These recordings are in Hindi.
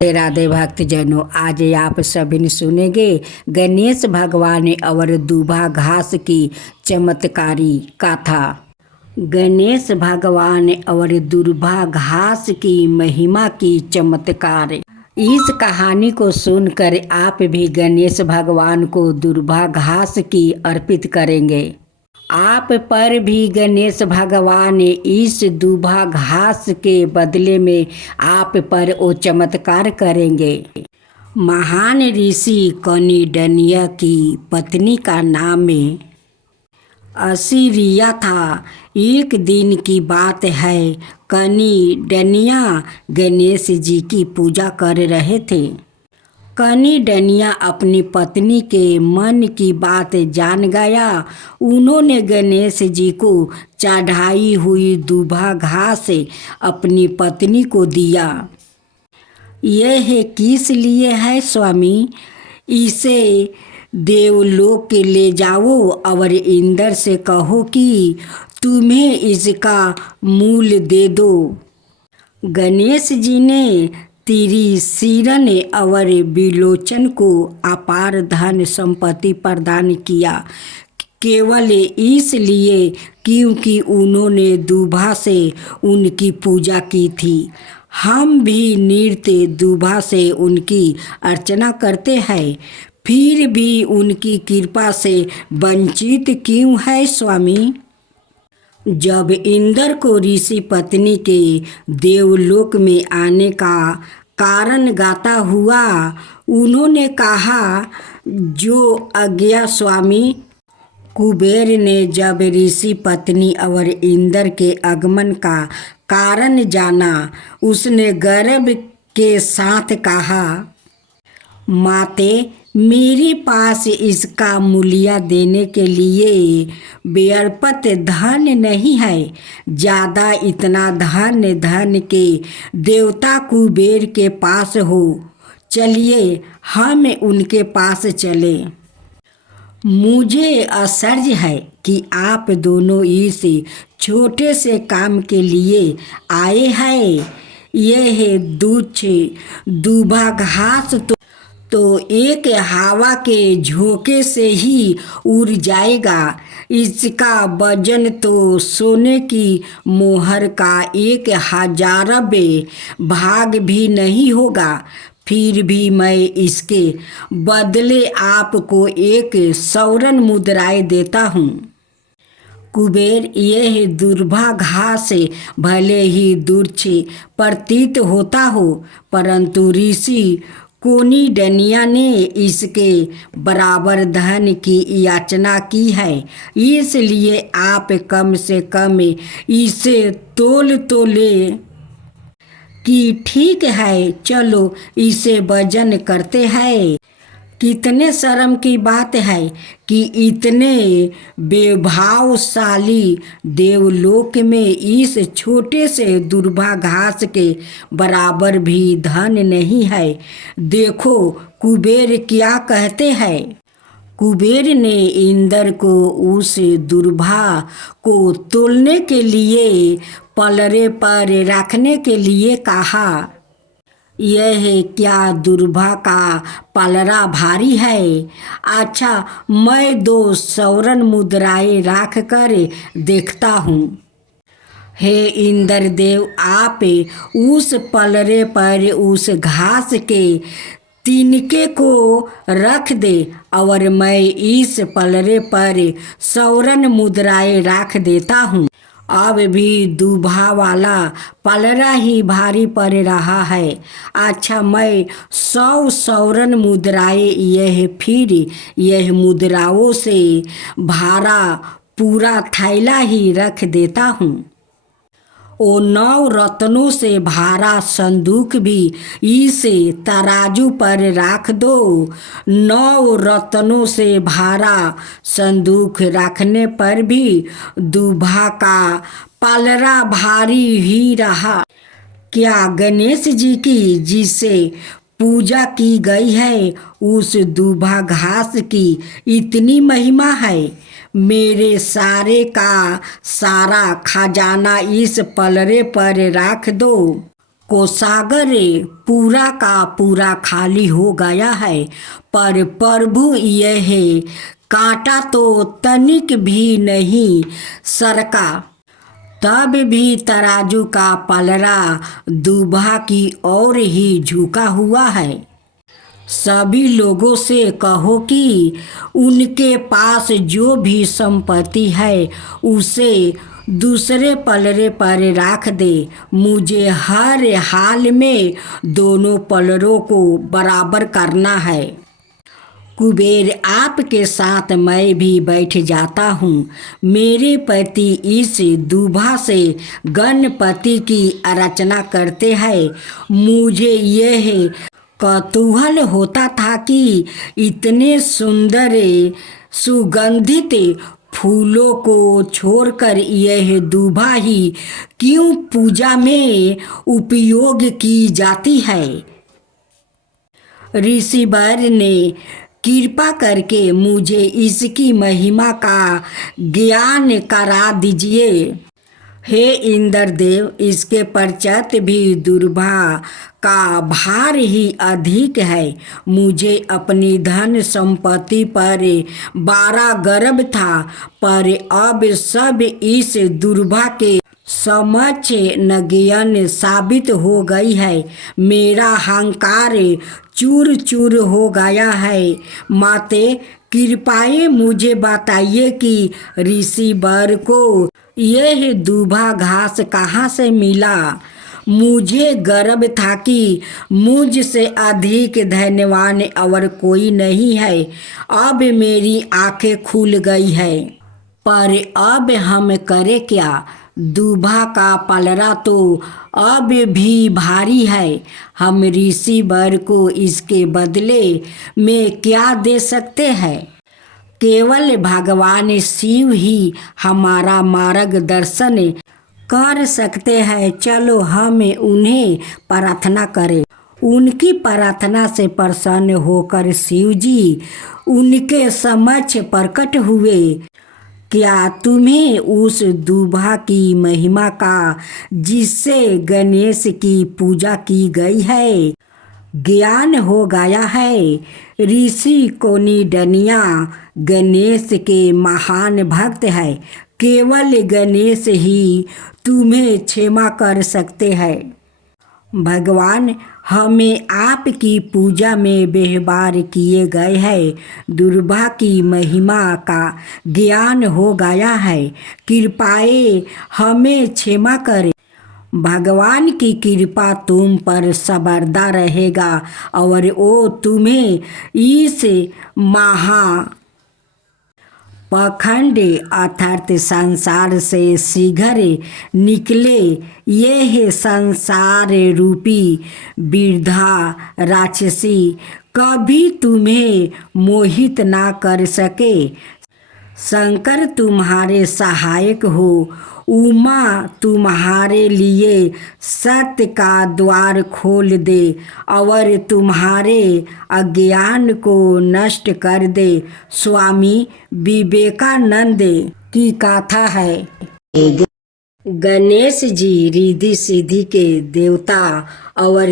राधे राधे भक्तजनों, आज आप सभी ने सुनेंगे गणेश भगवान और दूबा घास की चमत्कारी कथा। गणेश भगवान और दूबा घास की महिमा की चमत्कार। इस कहानी को सुनकर आप भी गणेश भगवान को दूबा घास की अर्पित करेंगे। आप पर भी गणेश भगवान इस दूबा घास के बदले में आप पर वो चमत्कार करेंगे। महान ऋषि कनिडनिया की पत्नी का नाम असीरिया था। एक दिन की बात है, कनिडनिया गणेश जी की पूजा कर रहे थे। कनिडनिया अपनी पत्नी के मन की बात जान गया। उन्होंने गणेश जी को चढ़ाई हुई दूबा घास अपनी पत्नी को दिया। यह किस लिए है स्वामी? इसे देवलोक ले जाओ और इंद्र से कहो कि तुम्हें इसका मूल्य दे दो। गणेश जी ने त्रिशिरन और विलोचन को अपार धन संपत्ति प्रदान किया, केवल इसलिए क्योंकि उन्होंने दूबा से उनकी पूजा की थी। हम भी नृत्य दूबा से उनकी अर्चना करते हैं, फिर भी उनकी कृपा से वंचित क्यों है स्वामी? जब इंद्र को ऋषि पत्नी के देवलोक में आने का कारण गाता हुआ, उन्होंने कहा, जो आज्ञा स्वामी। कुबेर ने जब ऋषि पत्नी और इंद्र के आगमन का कारण जाना, उसने गर्व के साथ कहा, माते, मेरे पास इसका मूल्य देने के लिए पर्याप्त धन नहीं है। ज़्यादा इतना धन के देवता कुबेर के पास हो। चलिए हम उनके पास चले। मुझे आश्चर्य है कि आप दोनों इस छोटे से काम के लिए आए हैं। यह तुच्छ दूबा घास तो एक हवा के झोंके से ही उड़ जाएगा। इसका वजन तो सोने की मोहर का 1000वें भाग भी नहीं होगा। फिर भी मैं इसके बदले आपको एक स्वर्ण मुद्राएं देता हूँ। कुबेर, यह दूबा घास भले ही तुच्छ प्रतीत होता हो, परंतु ऋषि कनिडनिया ने इसके बराबर धन की याचना की है, इसलिए आप कम से कम इसे तोल ले कि ठीक है, चलो इसे वजन करते हैं। कितने शर्म की बात है कि इतने वैभवशाली देवलोक में इस छोटे से दूबा घास के बराबर भी धन नहीं है। देखो कुबेर क्या कहते हैं। कुबेर ने इंद्र को उस दूबा को तोलने के लिए पलड़े पर रखने के लिए कहा। यह क्या दूबा का पलड़ा भारी है? अच्छा, मैं 2 स्वर्ण मुद्राएं रख कर देखता हूँ। हे इंद्रदेव, आप उस पलड़े पर उस घास के तिनके को रख दे और मैं इस पलड़े पर स्वर्ण मुद्राएं रख देता हूँ। अब भी दूबा वाला पलड़ा ही भारी पड़ रहा है। अच्छा, मैं 100 स्वर्ण मुद्राएं यह मुद्राओं से भरा पूरा थैला ही रख देता हूँ। ओ 9 रत्नों से भरा संदूक भी इस तराजू पर रख दो। 9 रत्नों से भरा संदूक रखने पर भी दूबा का पलड़ा भारी ही रहा। क्या गणेश जी की जिसे पूजा की गई है, उस दूबा घास की इतनी महिमा है? मेरे सारे का सारा खजाना इस पलड़े पर रख दो। कोषागार पूरा का पूरा खाली हो गया है, पर प्रभु यह कांटा तो तनिक भी नहीं सरका। तब भी तराजू का पलड़ा दूल्हा की ओर ही झुका हुआ है। सभी लोगों से कहो कि उनके पास जो भी संपत्ति है उसे दूसरे पलड़े पर रख दे। मुझे हर हाल में दोनों पलड़ों को बराबर करना है। कुबेर आपके साथ मैं भी बैठ जाता हूँ। मेरे पति इस दूल्हा से गणपति की रचना करते हैं। मुझे यह कौतूहल होता था कि इतने सुंदर सुगंधित फूलों को छोड़कर यह दूल्हा ही क्यों पूजा में उपयोग की जाती है। ऋषिवर ने कृपा करके मुझे इसकी महिमा का ज्ञान करा दीजिए। हे इंद्रदेव, इसके पश्चात भी दूल्हा का भार ही अधिक है। मुझे अपनी धन संपत्ति पर बड़ा गर्व था, पर अब सब इस दूल्हा के समक्ष नगण्य साबित हो गई है। मेरा अहंकार चूर चूर हो गया है। माते, कृपया मुझे बताइए कि ऋषिवर को यह दूल्हा घास कहाँ से मिला। मुझे गर्व था कि मुझसे अधिक धनवान और कोई नहीं है। अब मेरी आंखें खुल गई है, पर अब हम करें क्या। दूल्हा का पलड़ा तो अब भी भारी है। हम ऋषिवर को इसके बदले में क्या दे सकते हैं। केवल भगवान शिव ही हमारा मार्गदर्शन कर सकते हैं। चलो हम उन्हें प्रार्थना करें। उनकी प्रार्थना से प्रसन्न होकर शिव जी उनके समक्ष प्रकट हुए। क्या तुम्हें उस दूल्हा की महिमा का जिससे गणेश की पूजा की गई है ज्ञान हो गया है। ऋषि कोनिडनिया गणेश के महान भक्त है। केवल गणेश ही तुम्हें क्षमा कर सकते हैं। भगवान, हमें आपकी पूजा में व्यवहार किए गए हैं। दूल्हा की महिमा का ज्ञान हो गया है। कृपया हमें क्षमा करें। भगवान की कृपा तुम पर सर्वदा रहेगा और वो तुम्हें इस पाखंड अर्थात संसार से शीघ्र निकले यह संसार रूपी वृद्धा राक्षसी कभी तुम्हें मोहित ना कर सके। शंकर तुम्हारे सहायक हो। उमा तुम्हारे लिए सत्य का द्वार खोल दे और तुम्हारे अज्ञान को नष्ट कर दे। स्वामी विवेकानंद की गाथा है। गणेश जी रिद्धि सिद्धि के देवता और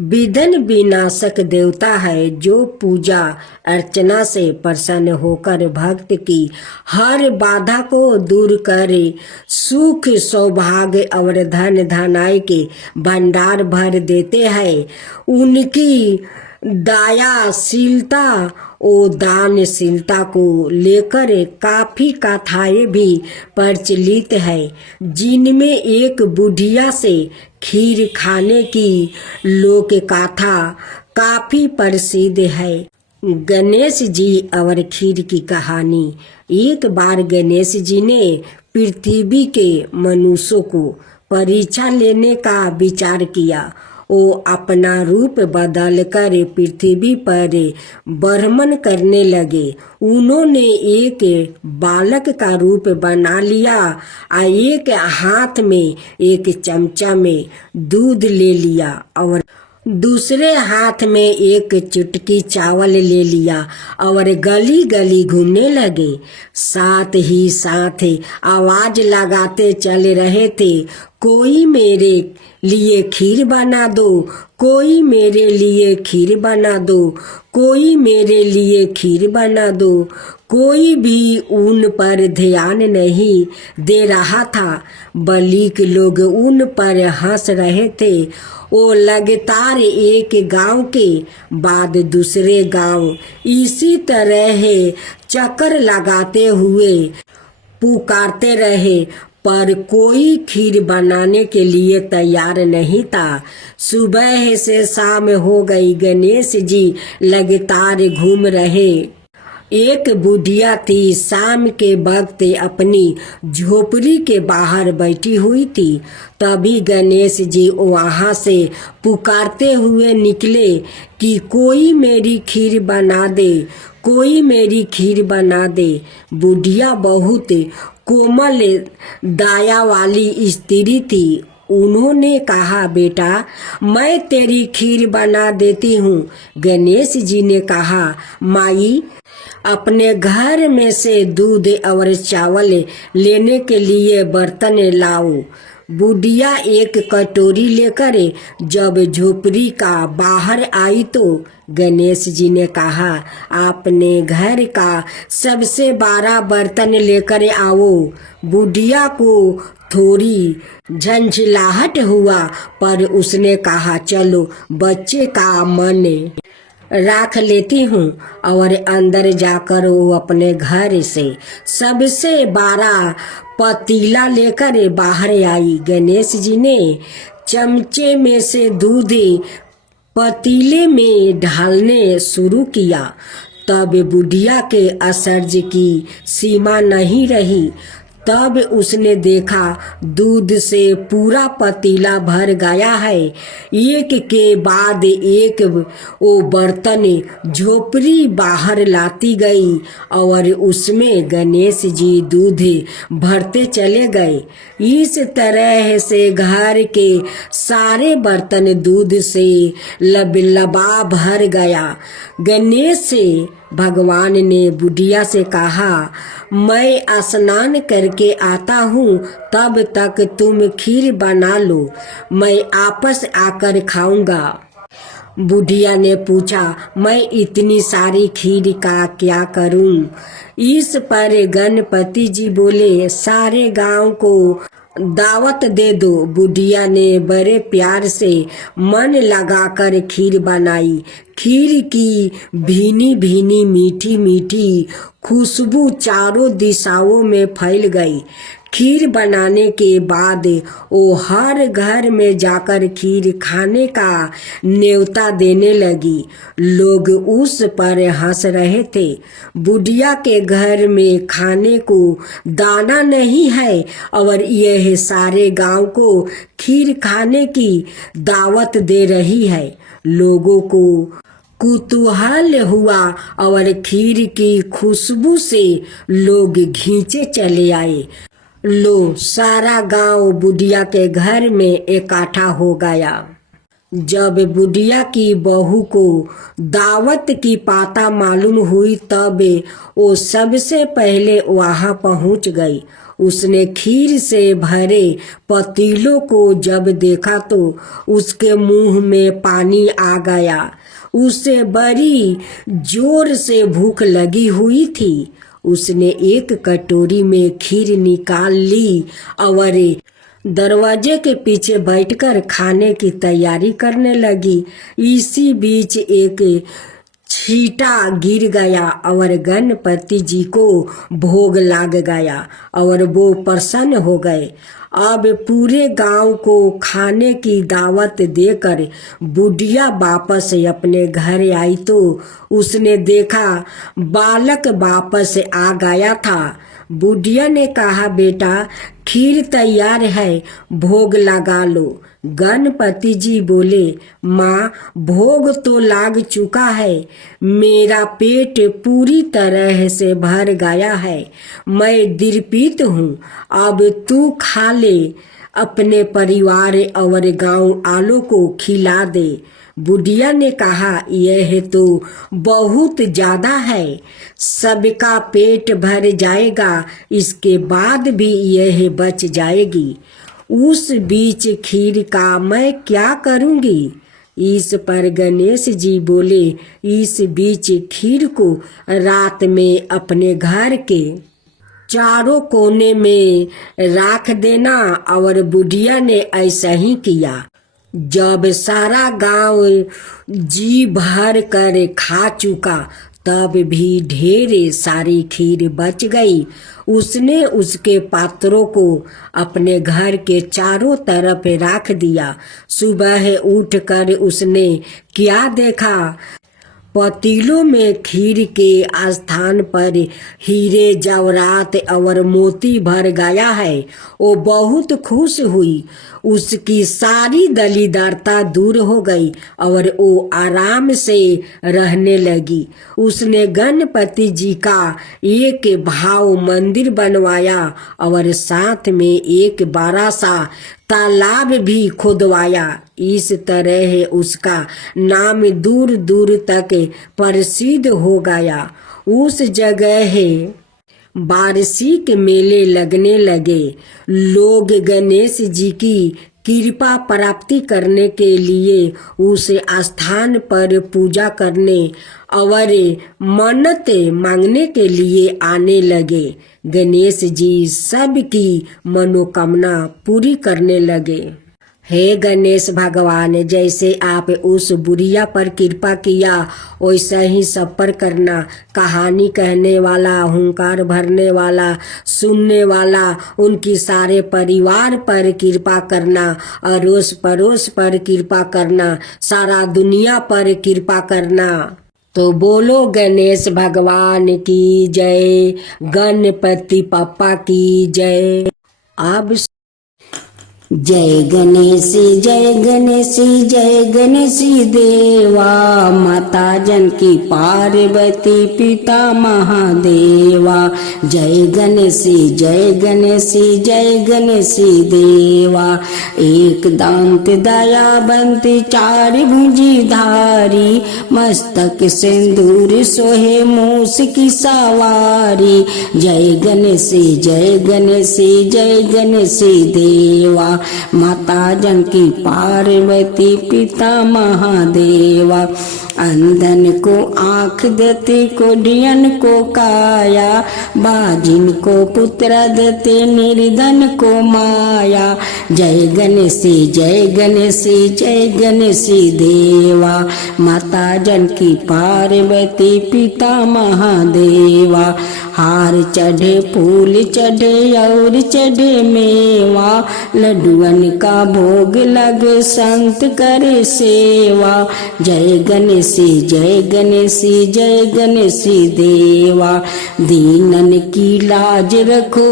विघ्न विनाशक देवता है, जो पूजा अर्चना से प्रसन्न होकर भक्त की हर बाधा को दूर करे, सुख सौभाग्य और धन धनाई के भंडार भर देते हैं। उनकी दयाशीलता और दानशीलता को लेकर काफी कथाएं भी प्रचलित है, जिनमें एक बुढ़िया से खीर खाने की लोक कथा काफी प्रसिद्ध है। गणेश जी और खीर की कहानी। एक बार गणेश जी ने पृथ्वी के मनुष्यों को परीक्षा लेने का विचार किया। वो अपना रूप बदलकर पृथ्वी पर भ्रमण करने लगे। उन्होंने एक बालक का रूप बना लिया और एक हाथ में एक चमचा में दूध ले लिया और दूसरे हाथ में एक चुटकी चावल ले लिया और गली गली घूमने लगे। साथ ही साथ आवाज लगाते चल रहे थे, कोई मेरे लिए खीर बना दो, कोई मेरे लिए खीर बना दो, कोई मेरे लिए खीर बना दो। कोई भी उन पर ध्यान नहीं दे रहा था, बल्कि लोग उन पर हंस रहे थे। वो लगातार एक गांव के बाद दूसरे गांव इसी तरह चक्कर लगाते हुए पुकारते रहे, पर कोई खीर बनाने के लिए तैयार नहीं था। सुबह से शाम हो गई, गणेश जी लगातार घूम रहे। एक बुढ़िया थी, शाम के वक्त अपनी झोपड़ी के बाहर बैठी हुई थी। तभी गणेश जी वहाँ से पुकारते हुए निकले कि कोई मेरी खीर बना दे, कोई मेरी खीर बना दे। बुढ़िया बहुत कोमल दया वाली स्त्री थी। उन्होंने कहा, बेटा मैं तेरी खीर बना देती हूँ। गणेश जी ने कहा, माई अपने घर में से दूध और चावल लेने के लिए बर्तन लाओ। बुढ़िया एक कटोरी लेकर जब झोपड़ी का बाहर आई तो गणेश जी ने कहा, अपने घर का सबसे बड़ा बर्तन लेकर आओ। बुढ़िया को थोड़ी झंझलाहट हुआ, पर उसने कहा, चलो बच्चे का मन राख लेती हूँ। और अंदर जाकर वो अपने घर से सबसे बड़ा पतीला लेकर बाहर आई। गणेश जी ने चमचे में से दूध पतीले में ढालने शुरू किया। तब बुढ़िया के आश्चर्य की सीमा नहीं रही। तब उसने देखा दूध से पूरा पतीला भर गया है। एक के बाद एक वो बर्तन झोपड़ी बाहर लाती गई और उसमें गणेश जी दूध भरते चले गए। इस तरह से घर के सारे बर्तन दूध से लबालब भर गया। गणेश भगवान ने बुढ़िया से कहा, मैं स्नान करके आता हूँ, तब तक तुम खीर बना लो, मैं आपस आकर खाऊंगा। बुढ़िया ने पूछा, मैं इतनी सारी खीर का क्या करूं? इस पर गणपति जी बोले, सारे गांव को दावत दे दो। बुढ़िया ने बड़े प्यार से मन लगाकर खीर बनाई। खीर की भीनी भीनी मीठी मीठी खुशबू चारों दिशाओं में फैल गई। खीर बनाने के बाद वो हर घर में जाकर खीर खाने का न्योता देने लगी। लोग उस पर हंस रहे थे। बुढ़िया के घर में खाने को दाना नहीं है और यह सारे गांव को खीर खाने की दावत दे रही है। लोगों को कुतूहल हुआ और खीर की खुशबू से लोग खींचे चले आए। लो, सारा गांव बुढ़िया के घर में इकट्ठा हो गया। जब बुढ़िया की बहू को दावत की पाता मालूम हुई, तब वो सबसे पहले वहां पहुंच गई। उसने खीर से भरे पतीलों को जब देखा तो उसके मुंह में पानी आ गया। उसे बड़ी जोर से भूख लगी हुई थी। उसने एक कटोरी में खीर निकाल ली और दरवाजे के पीछे बैठकर खाने की तैयारी करने लगी। इसी बीच एक छींटा गिर गया और गणपति जी को भोग लग गया और वो प्रसन्न हो गए। अब पूरे गांव को खाने की दावत देकर बुढ़िया वापस अपने घर आई तो उसने देखा बालक वापस आ गया था। बुढ़िया ने कहा, बेटा खीर तैयार है, भोग लगा लो। गणपति जी बोले, माँ भोग तो लाग चुका है, मेरा पेट पूरी तरह से भर गया है, मैं तृप्त हूँ, अब तू खा ले। अपने परिवार और गांव वालों को खिला दे। बुढ़िया ने कहा, यह तो बहुत ज़्यादा है, सबका पेट भर जाएगा, इसके बाद भी यह बच जाएगी। उस बीच खीर का मैं क्या करूँगी? इस पर गणेश जी बोले, इस बीच खीर को रात में अपने घर के चारों कोने में रख देना। और बुढ़िया ने ऐसा ही किया। जब सारा गांव जी भर कर खा चुका तब भी ढेर सारी खीर बच गई। उसने उसके पात्रों को अपने घर के चारों तरफ रख दिया। सुबह उठकर उसने क्या देखा? पतीलों में खीर के स्थान पर हीरे जवाहरात और मोती भर गया है। वो बहुत खुश हुई। उसकी सारी दलीदरता दूर हो गई और वो आराम से रहने लगी। उसने गणपति जी का एक भाव मंदिर बनवाया और साथ में एक बड़ा सा तालाब भी खुदवाया। इस तरह उसका नाम दूर दूर तक प्रसिद्ध हो गया। उस जगह वार्षिक मेले लगने लगे। लोग गणेश जी की कृपा प्राप्ति करने के लिए उस स्थान पर पूजा करने और मन्नत मांगने के लिए आने लगे। गणेश जी सबकी मनोकामना पूरी करने लगे। हे गणेश भगवान, जैसे आप उस बुढ़िया पर कृपा किया वैसा ही सब पर करना। कहानी कहने वाला, हुंकार भरने वाला, सुनने वाला, उनकी सारे परिवार पर कृपा करना, अड़ोस पड़ोस पर कृपा करना, सारा दुनिया पर कृपा करना। तो बोलो गणेश भगवान की जय, गणपति पप्पा की जय। अब जय गणेश, जय गणेश, जय गणेश देवा, माता जानकी पार्वती पिता महादेवा। जय गणेश, जय गणेश, जय गणेश देवा। एक दांत दयावंत चार भुजी धारी, मस्तक सिंदूर सोहे मूस की सवारी। जय गणेश, जय गणेश, जय गणेश देवा, माता जानकी पार्वती पिता महादेवा। अंधन को आँख देते, कोढ़ियन को काया, बाजिन को पुत्र देते, निर्धन को माया। जय गणेश, जय गणेश, जय गणेश देवा, माता जानकी पार्वती पिता महादेवा। हार चढ़े, फूल चढ़े और चढ़े मेवा, लड्डुअन का भोग लगे, संत करे सेवा। जय गणेश, जय गणेश, जय गणेश देवा। दीनन की लाज रखो,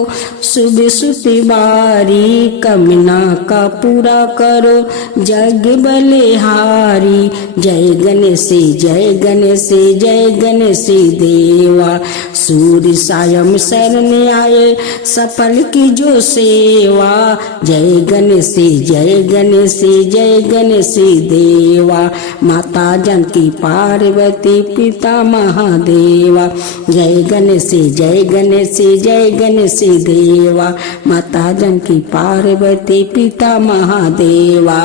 शुभ सुति बारी, कमना का पूरा करो, जग बलिहारी। जय गणेश, जय गणेश, जय गणेश देवा। सूर्य सायं शरण आए, सफल की जो सेवा। जय गणेश, जय गणेश, जय गणेश देवा, माता जानकी पार्वती पिता महादेवा। जय गणेश, जय गणेश, जय गणेश देवा, माता जानकी पार्वती पिता महादेवा।